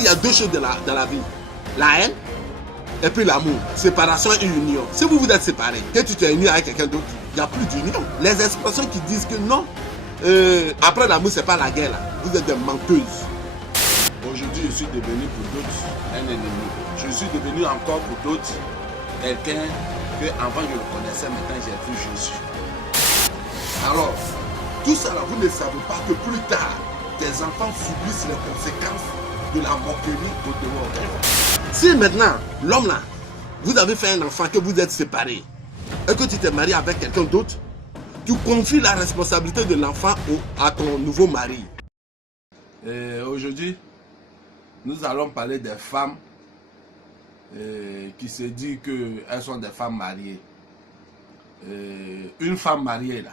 qu'il y a deux choses dans la vie. La haine et puis l'amour. Séparation et union. Si vous vous êtes séparés, que tu t'es uni avec quelqu'un d'autre, il n'y a plus d'union. Les expressions qui disent que non, après l'amour, c'est pas la guerre. Là. Vous êtes des menteuses. Aujourd'hui, je suis devenu pour d'autres un ennemi. Je suis devenu encore pour d'autres quelqu'un que avant je le connaissais, maintenant j'ai vu Jésus. Alors, tout ça là, vous ne savez pas que plus tard, tes enfants subissent les conséquences de la moquerie au dehors. Si maintenant, l'homme là, vous avez fait un enfant, que vous êtes séparés, et que tu t'es marié avec quelqu'un d'autre, tu confies la responsabilité de l'enfant à ton nouveau mari. Aujourd'hui, nous allons parler des femmes qui se disent qu'elles sont des femmes mariées. Une femme mariée, là,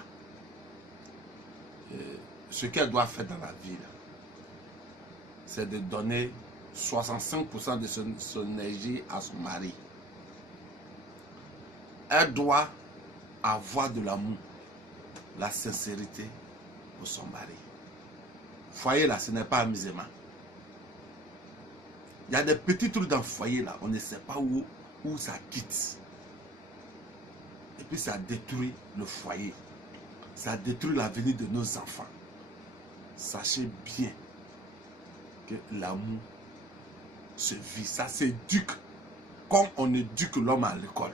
ce qu'elle doit faire dans la vie, c'est de donner 65% de son énergie à son mari. Elle doit avoir de l'amour, la sincérité pour son mari. Foyer là, ce n'est pas amusement. Il y a des petits trucs dans le foyer là, on ne sait pas où ça quitte. Et puis ça détruit le foyer. Ça détruit l'avenir de nos enfants. Sachez bien que l'amour se vit. Ça s'éduque comme on éduque l'homme à l'école.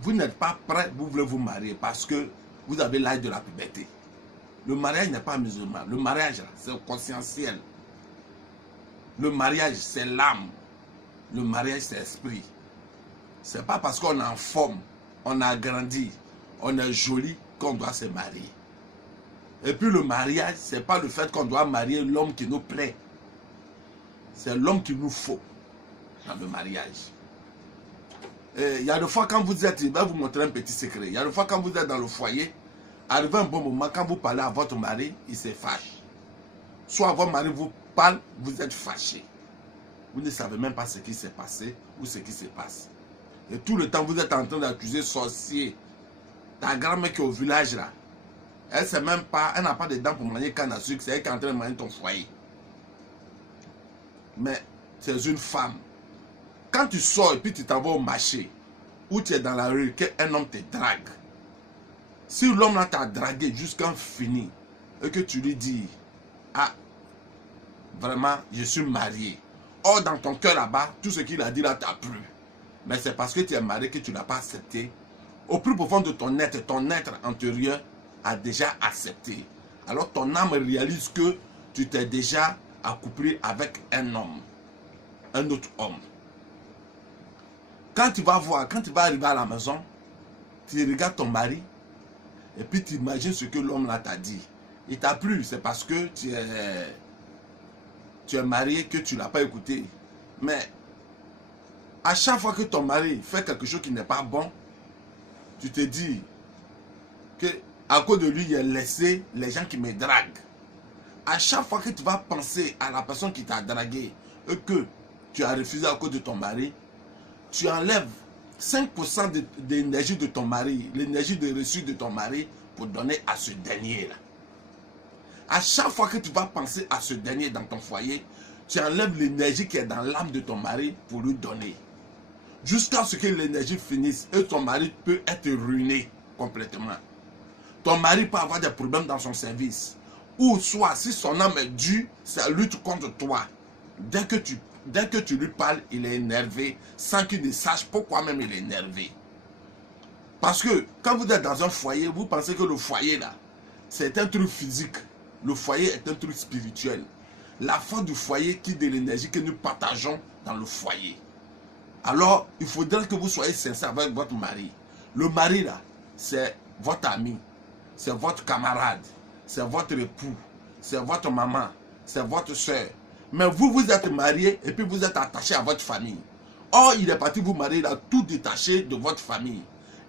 Vous n'êtes pas prêt, vous voulez vous marier parce que vous avez l'âge de la puberté. Le mariage n'est pas musulman. Le mariage, c'est conscientiel. Le mariage, c'est l'âme. Le mariage, c'est l'esprit. Ce n'est pas parce qu'on est en forme, on a grandi, on est joli qu'on doit se marier. Et puis le mariage, ce n'est pas le fait qu'on doit marier l'homme qui nous plaît. C'est l'homme qu'il nous faut dans le mariage. Il y a des fois quand vous êtes, je vais vous montrer un petit secret. Il y a des fois quand vous êtes dans le foyer, arrivé un bon moment, quand vous parlez à votre mari, il se fâche. Soit votre mari vous parle, vous êtes fâché. Vous ne savez même pas ce qui s'est passé ou ce qui se passe. Et tout le temps, vous êtes en train d'accuser sorcier. Ta grand-mère qui est au village là, elle sait même pas, elle n'a pas de dents pour manger canne à sucre, c'est elle qui est en train de manger ton foyer. Mais c'est une femme. Quand tu sors et puis tu t'en vas au marché, ou tu es dans la rue, qu'un homme te drague. Si l'homme là t'a dragué jusqu'à fini, et que tu lui dis, ah, vraiment, je suis marié. Or, dans ton cœur là-bas, tout ce qu'il a dit là t'a plu. Mais c'est parce que tu es marié que tu ne l'as pas accepté. Au plus profond de ton être antérieur a déjà accepté. Alors ton âme réalise que tu t'es déjà accouplé avec un homme, un autre homme. Quand tu vas voir, quand tu vas arriver à la maison, tu regardes ton mari et puis tu imagines ce que l'homme là t'a dit. Il t'a plu, c'est parce que tu es marié que tu ne l'as pas écouté. Mais à chaque fois que ton mari fait quelque chose qui n'est pas bon, tu te dis que à cause de lui, il a laissé les gens qui me draguent. À chaque fois que tu vas penser à la personne qui t'a dragué et que tu as refusé à cause de ton mari, tu enlèves 5% de l'énergie de ton mari, l'énergie de reçu de ton mari pour donner à ce dernier-là. À chaque fois que tu vas penser à ce dernier dans ton foyer, tu enlèves l'énergie qui est dans l'âme de ton mari pour lui donner. Jusqu'à ce que l'énergie finisse et ton mari peut être ruiné complètement. Ton mari peut avoir des problèmes dans son service. Ou soit, si son âme est due, ça lutte contre toi. Dès que tu lui parles, il est énervé sans qu'il ne sache pourquoi même il est énervé. Parce que quand vous êtes dans un foyer, vous pensez que le foyer là, c'est un truc physique. Le foyer est un truc spirituel. La force du foyer qui est de l'énergie que nous partageons dans le foyer. Alors, il faudrait que vous soyez sincère avec votre mari. Le mari là, c'est votre ami, c'est votre camarade, c'est votre époux, c'est votre maman, c'est votre soeur. Mais vous, vous êtes marié et puis vous êtes attaché à votre famille. Or, il est parti vous marier là, tout détaché de votre famille.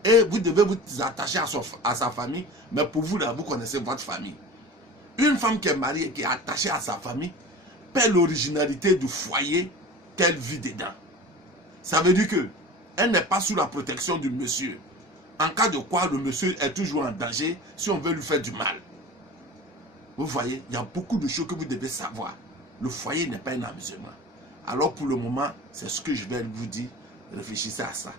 Et vous devez vous attacher à sa famille, mais pour vous là, vous connaissez votre famille. Une femme qui est mariée, qui est attachée à sa famille, perd l'originalité du foyer qu'elle vit dedans. Ça veut dire que elle n'est pas sous la protection du monsieur. En cas de quoi, le monsieur est toujours en danger si on veut lui faire du mal. Vous voyez, il y a beaucoup de choses que vous devez savoir. Le foyer n'est pas un amusement. Alors pour le moment, c'est ce que je vais vous dire. Réfléchissez à ça.